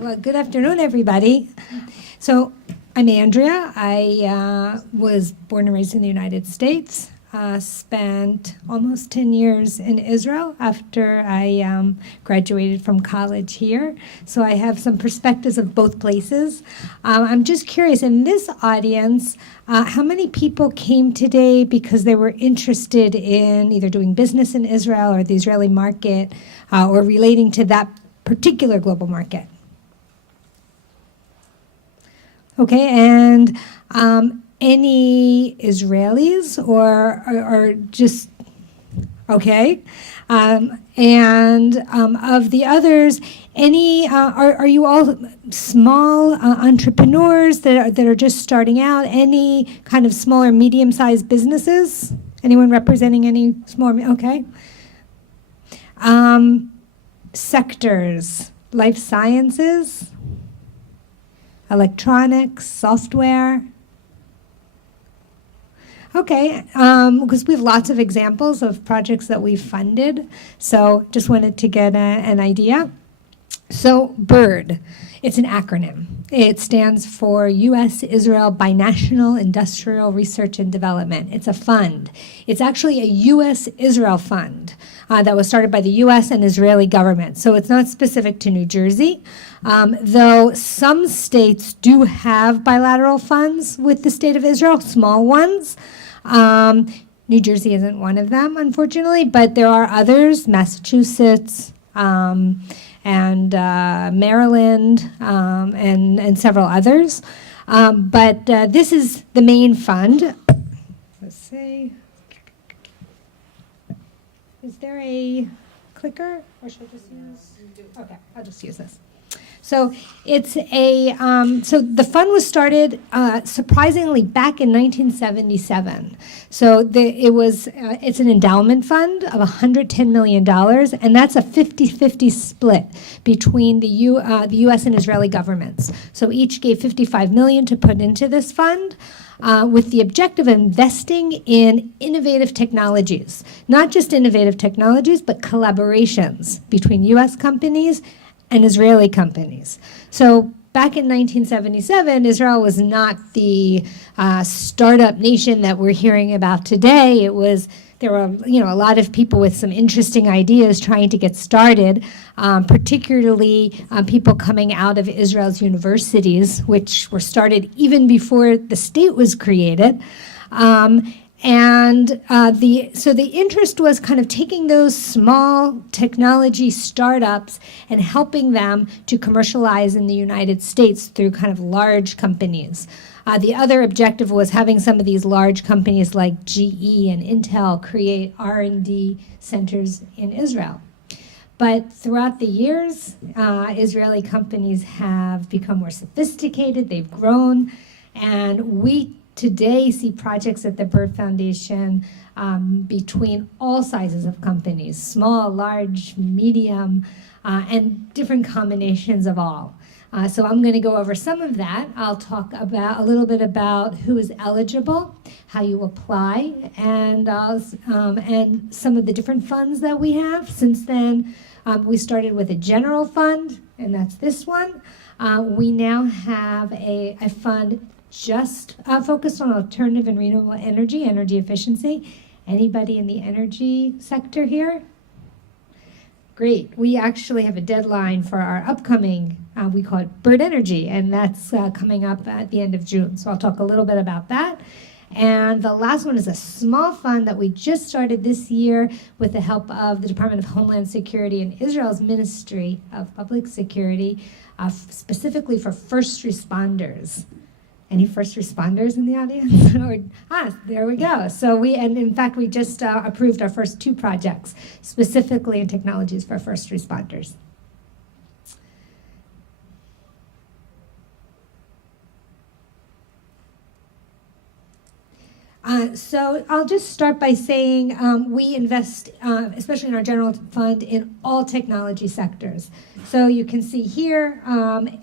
Well, good afternoon, everybody. So I'm Andrea. I was born and raised in the United States. Spent almost 10 years in Israel after I graduated from college here. So I have some perspectives of both places. I'm just curious, in this audience, how many people came today because they were interested in either doing business in Israel or the Israeli market or relating to that particular global market? Okay, and any Israelis or just, okay? And of the others, any, are you all small entrepreneurs that are just starting out? Any kind of small or medium-sized businesses? Anyone representing any small, okay? Sectors, life sciences, electronics, software. Okay, because we have lots of examples of projects that we've funded, so just wanted to get an idea. So BIRD, it's an acronym. It stands for U.S.-Israel Binational Industrial Research and Development. It's a fund. It's actually a U.S.-Israel fund that was started by the U.S. and Israeli government. So it's not specific to New Jersey, though some states do have bilateral funds with the state of Israel, small ones. New Jersey isn't one of them, unfortunately, but there are others, Massachusetts, and Maryland, and several others. But this is the main fund. Let's see. Is there a clicker, or should I just use? Okay, I'll just use this. So it's a, so the fund was started surprisingly back in 1977. So it's an endowment fund of $110 million, and that's a 50-50 split between the U.S. and Israeli governments. So each gave $55 million to put into this fund. With the objective of investing in innovative technologies, not just innovative technologies, but collaborations between U.S. companies and Israeli companies. So back in 1977, Israel was not the startup nation that we're hearing about today. There were a lot of people with some interesting ideas trying to get started, particularly people coming out of Israel's universities, which were started even before the state was created. So the interest was kind of taking those small technology startups and helping them to commercialize in the United States through kind of large companies. The other objective was having some of these large companies like GE and Intel create R&D centers in Israel. But throughout the years, Israeli companies have become more sophisticated, they've grown, and we today see projects at the BIRD Foundation between all sizes of companies, small, large, medium, and different combinations of all. So I'm going to go over some of that. I'll talk about a little bit about who is eligible, how you apply, and some of the different funds that we have. Since then, we started with a general fund, and that's this one. We now have a fund just focused on alternative and renewable energy efficiency. Anybody in the energy sector here? Great. We actually have a deadline for our upcoming, we call it BIRD Energy, and that's coming up at the end of June. So I'll talk a little bit about that. And the last one is a small fund that we just started this year with the help of the Department of Homeland Security and Israel's Ministry of Public Security, specifically for first responders. Any first responders in the audience? There we go. So in fact, we just approved our first 2 projects, specifically in technologies for first responders. So I'll just start by saying we invest, especially in our general fund, in all technology sectors. So you can see here,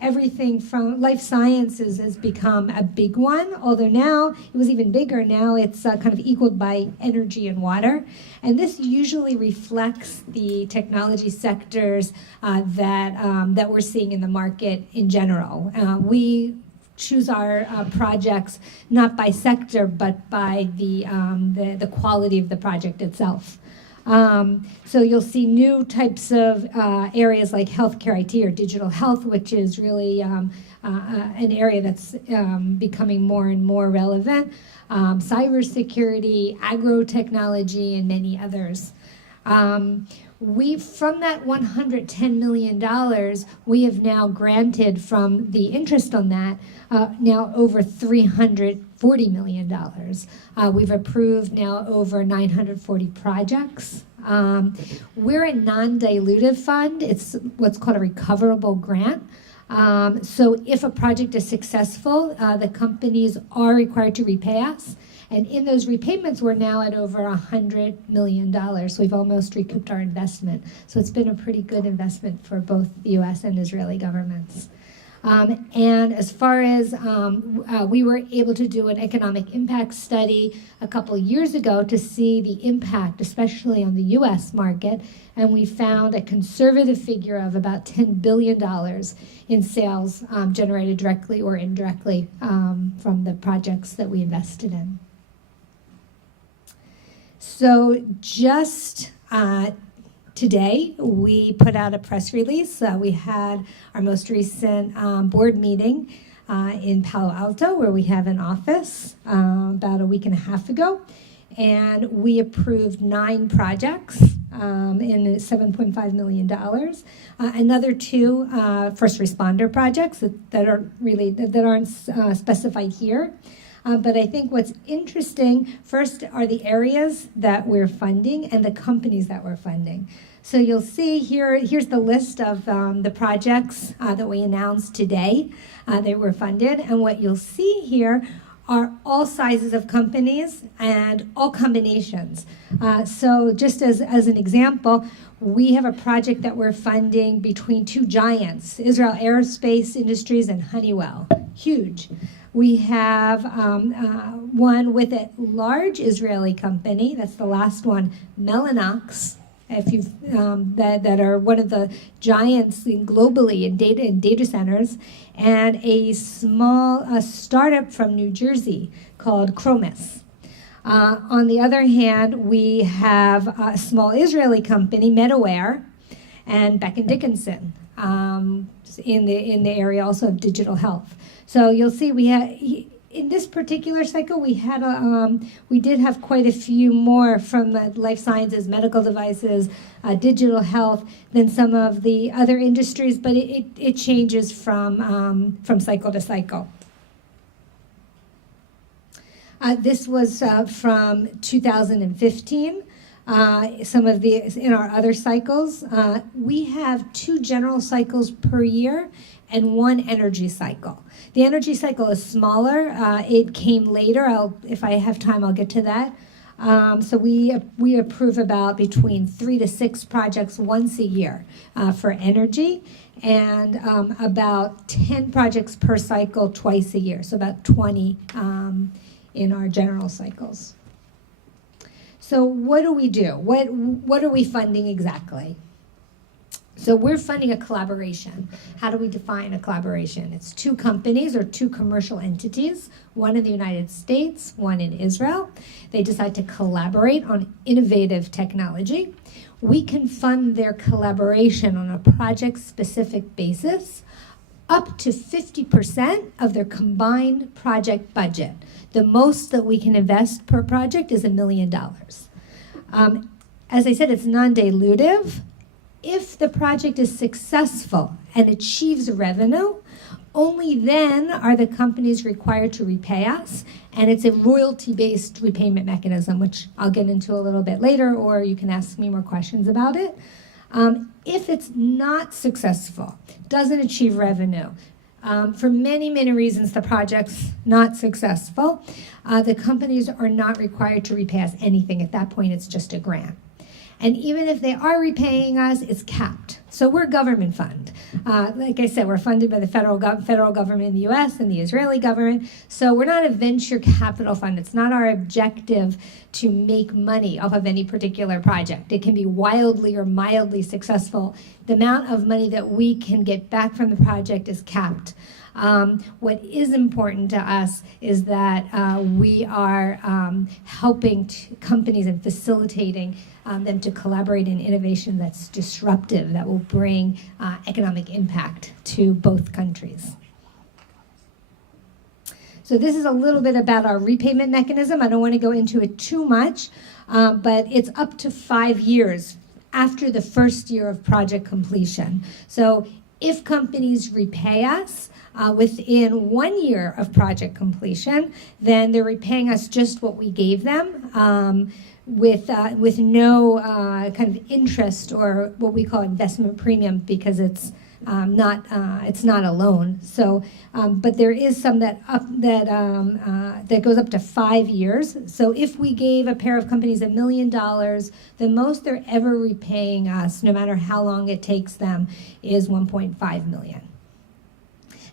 everything from life sciences has become a big one, although now it was even bigger. Now it's kind of equaled by energy and water. And this usually reflects the technology sectors that we're seeing in the market in general. We choose our projects not by sector, but by the quality of the project itself. So you'll see new types of areas like healthcare IT or digital health, which is really an area that's becoming more and more relevant, cybersecurity, agro-technology, and many others. From that $110 million, we have now granted from the interest on that now over $340 million. We've approved now over 940 projects. We're a non-dilutive fund. It's what's called a recoverable grant. So if a project is successful, the companies are required to repay us. And in those repayments, we're now at over $100 million. So we've almost recouped our investment. So it's been a pretty good investment for both the U.S. and Israeli governments. And as far as we were able to do an economic impact study a couple of years ago to see the impact, especially on the U.S. market, and we found a conservative figure of about $10 billion in sales generated directly or indirectly from the projects that we invested in. So just today, we put out a press release. We had our most recent board meeting in Palo Alto, where we have an office, about a week and a half ago. And we approved 9 projects in $7.5 million. Another 2 first responder projects that aren't specified here. But I think what's interesting, first, are the areas that we're funding and the companies that we're funding. So you'll see here's the list of the projects that we announced today that were funded. And what you'll see here are all sizes of companies and all combinations. So just as an example, we have a project that we're funding between 2 giants, Israel Aerospace Industries and Honeywell, huge. We have one with a large Israeli company. That's the last one, Mellanox, if you've that are one of the giants globally in data centers, and a small startup from New Jersey called Chromis. On the other hand, we have a small Israeli company, MetaWare, and Beck and Dickinson in the area also of digital health. So you'll see we had in this particular cycle we did have quite a few more from life sciences, medical devices, digital health than some of the other industries, but it changes from cycle to cycle. This was from 2015. Some of in our other cycles, we have 2 general cycles per year and 1 energy cycle. The energy cycle is smaller. It came later. If I have time, I'll get to that. So we approve about between 3 to 6 projects once a year for energy, and about 10 projects per cycle twice a year. So about 20 in our general cycles. So what do we do? What are we funding exactly? So we're funding a collaboration. How do we define a collaboration? It's 2 companies or 2 commercial entities, one in the United States, one in Israel. They decide to collaborate on innovative technology. We can fund their collaboration on a project-specific basis up to 50% of their combined project budget. The most that we can invest per project is $1 million. As I said, it's non-dilutive. If the project is successful and achieves revenue, only then are the companies required to repay us, and it's a royalty-based repayment mechanism, which I'll get into a little bit later, or you can ask me more questions about it. If it's not successful, doesn't achieve revenue, For many, many reasons, the project's not successful. The companies are not required to repay us anything. At that point, it's just a grant. And even if they are repaying us, it's capped. So we're government fund. Like I said, we're funded by the federal government in the U.S. and the Israeli government. So we're not a venture capital fund. It's not our objective to make money off of any particular project. It can be wildly or mildly successful. The amount of money that we can get back from the project is capped. What is important to us is that we are helping companies and facilitating them to collaborate in innovation that's disruptive, that will bring economic impact to both countries. So this is a little bit about our repayment mechanism. I don't want to go into it too much, but it's up to 5 years after the first year of project completion. So if companies repay us within 1 year of project completion, then they're repaying us just what we gave them, with no kind of interest or what we call investment premium, because it's not a loan. So, but there is some that goes up to 5 years. So if we gave a pair of companies $1 million, the most they're ever repaying us, no matter how long it takes them, is $1.5 million.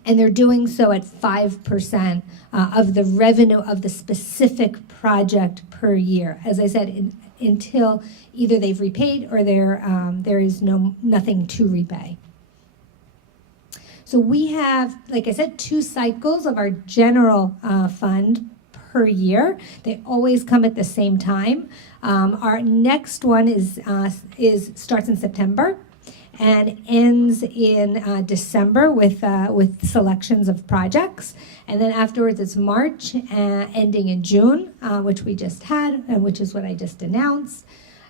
And they're doing so at 5% of the revenue of the specific project per year. As I said, until either they've repaid or there is nothing to repay. So we have, like I said, 2 cycles of our general fund per year. They always come at the same time. Our next one starts in September and ends in December with selections of projects. And then afterwards it's March, ending in June, which we just had, and which is what I just announced.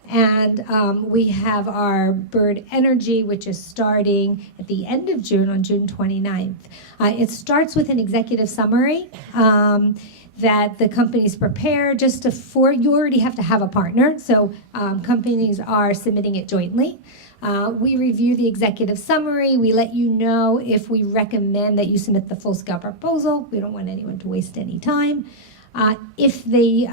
And we have our Bird Energy, which is starting at the end of June, on June 29th. It starts with an executive summary that the companies prepare you already have to have a partner, so companies are submitting it jointly. We review the executive summary. We let you know if we recommend that you submit the full-scale proposal. We don't want anyone to waste any time. If they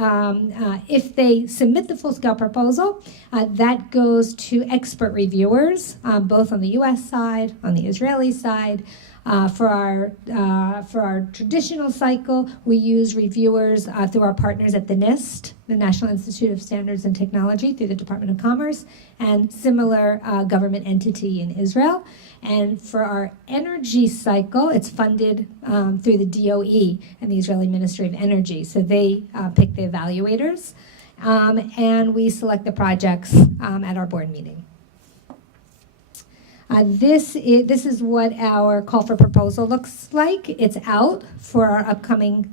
submit the full-scale proposal, that goes to expert reviewers, both on the U.S. side, on the Israeli side. For our traditional cycle, we use reviewers through our partners at the NIST, the National Institute of Standards and Technology, through the Department of Commerce, and similar government entity in Israel. And for our energy cycle, it's funded through the DOE and the Israeli Ministry of Energy. So they pick the evaluators, and we select the projects at our board meeting. This is what our call for proposal looks like. It's out for our upcoming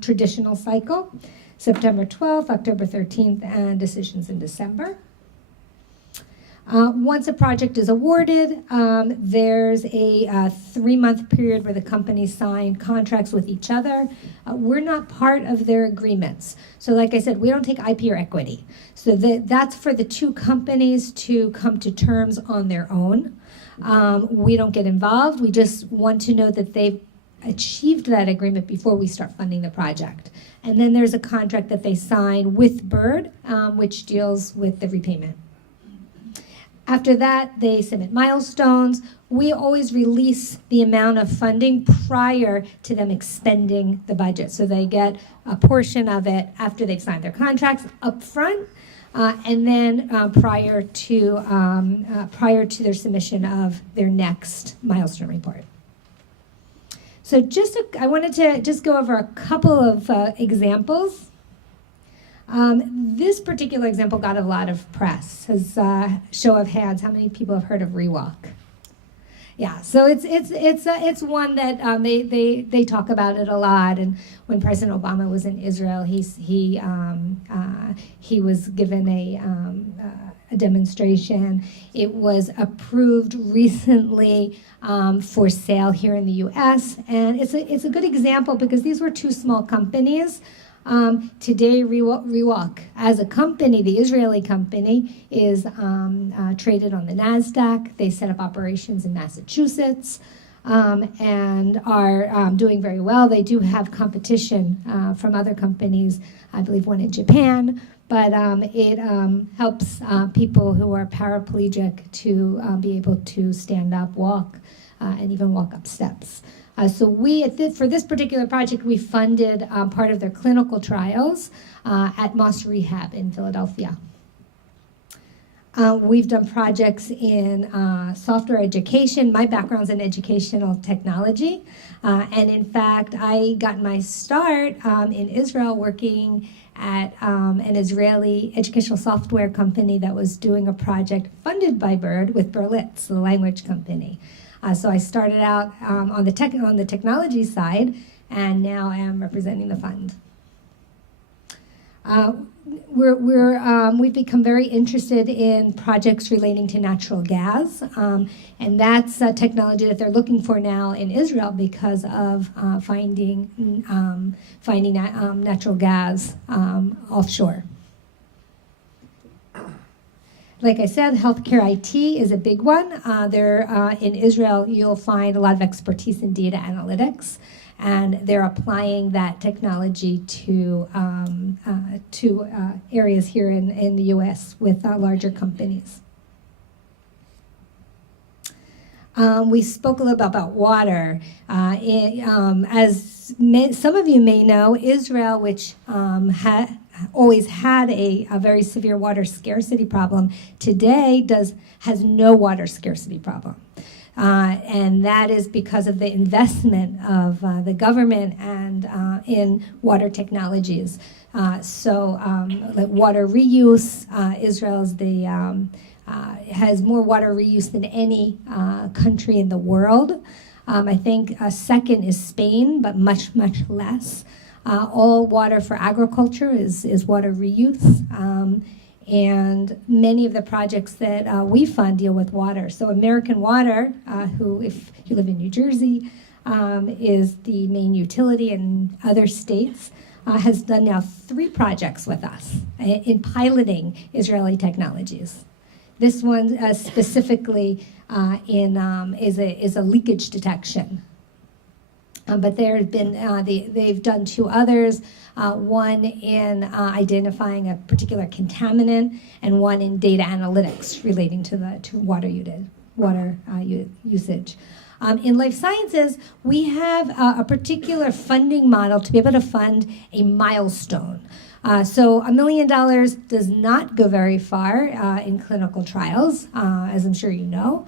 traditional cycle, September 12th, October 13th, and decisions in December. Once a project is awarded, there's a 3-month period where the companies sign contracts with each other. We're not part of their agreements. So like I said, we don't take IP or equity. So that's for the 2 companies to come to terms on their own. We don't get involved. We just want to know that they've achieved that agreement before we start funding the project. And then there's a contract that they sign with Bird, which deals with the repayment. After that, they submit milestones. We always release the amount of funding prior to them expending the budget. So they get a portion of it after they've signed their contracts up front, and then prior to their submission of their next milestone report. So I wanted to just go over a couple of examples. This particular example got a lot of press. As a show of hands, how many people have heard of Rewalk? Yeah, so it's one that they talk about it a lot. And when President Obama was in Israel, he was given a demonstration. It was approved recently for sale here in the U.S. And it's a good example because these were 2 small companies. Today, Rewalk, as a company, the Israeli company, is traded on the NASDAQ. They set up operations in Massachusetts. and are doing very well. They do have competition from other companies, I believe one in Japan, but it helps people who are paraplegic to be able to stand up, walk, and even walk up steps. So for this particular project, we funded part of their clinical trials at Moss Rehab in Philadelphia. We've done projects in software education. My background's in educational technology. And in fact, I got my start in Israel working at an Israeli educational software company that was doing a project funded by BIRD with Berlitz, the language company. So I started out on the technology side, and now I am representing the fund. We've become very interested in projects relating to natural gas, and that's a technology that they're looking for now in Israel because of finding natural gas offshore. Like I said, healthcare IT is a big one. In Israel, you'll find a lot of expertise in data analytics, and they're applying that technology to areas here in the U.S. with larger companies. We spoke a little bit about water. As some of you may know, Israel, which always had a very severe water scarcity problem, today has no water scarcity problem. And that is because of the investment of the government and in water technologies. Like water reuse, Israel's has more water reuse than any country in the world. I think second is Spain, but much, much less. All water for agriculture is water reuse. And many of the projects that we fund deal with water. So American Water, who, if you live in New Jersey, is the main utility in other states, has done now 3 projects with us in piloting Israeli technologies. This one specifically is a leakage detection. But there have been, they've done 2 others, one in identifying a particular contaminant and one in data analytics relating to water usage. In life sciences, we have a particular funding model to be able to fund a milestone. So $1 million does not go very far in clinical trials, as I'm sure you know.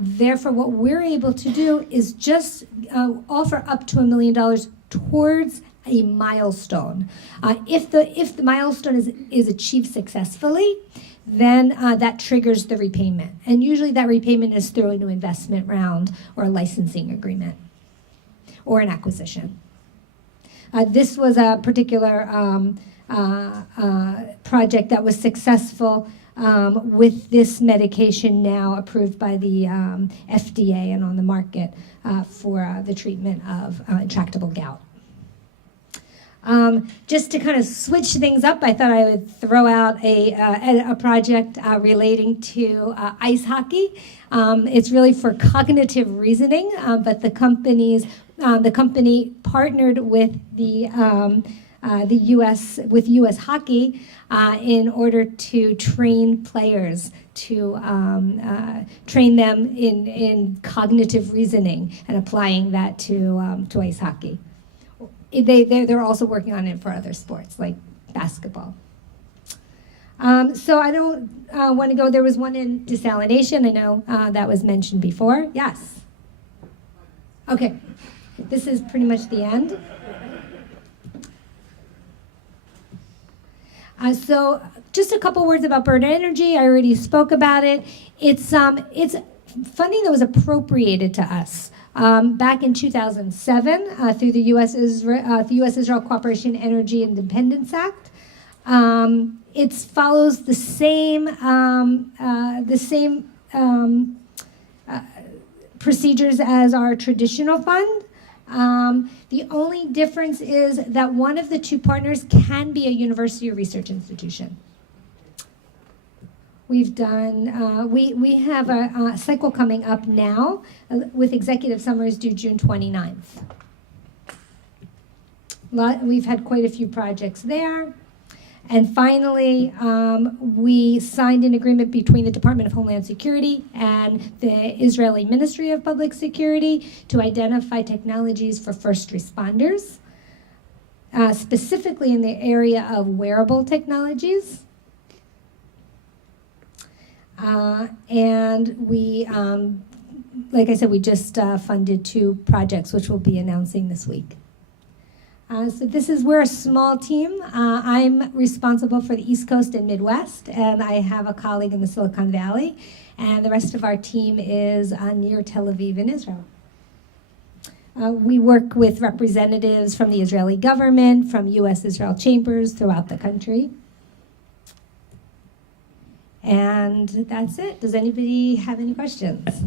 Therefore, what we're able to do is just offer up to $1 million towards a milestone. If the milestone is achieved successfully, then that triggers the repayment. And usually that repayment is through a new investment round or a licensing agreement or an acquisition. This was a particular project that was successful with this medication now approved by the FDA and on the market for the treatment of intractable gout. Just to kind of switch things up, I thought I would throw out a project relating to ice hockey. It's really for cognitive reasoning, but the company partnered with the U.S. with U.S. Hockey in order to train players, to train them in cognitive reasoning and applying that to ice hockey. They're also working on it for other sports like basketball. So I don't want to go. There was one in desalination. I know that was mentioned before. Yes. Okay. This is pretty much the end. So just a couple words about Bird Energy. I already spoke about it. It's funding that was appropriated to us back in 2007 through the U.S.-Israel Cooperation Energy Independence Act. It follows the same procedures as our traditional fund. The only difference is that one of the 2 partners can be a university or research institution. We've done, we have a cycle coming up now with executive summaries due June 29th. We've had quite a few projects there. And finally, we signed an agreement between the Department of Homeland Security and the Israeli Ministry of Public Security to identify technologies for first responders, specifically in the area of wearable technologies. And we, like I said, we just funded 2 projects, which we'll be announcing this week. So we're a small team. I'm responsible for the East Coast and Midwest, and I have a colleague in the Silicon Valley, and the rest of our team is near Tel Aviv in Israel. We work with representatives from the Israeli government, from U.S.-Israel chambers throughout the country. And that's it. Does anybody have any questions?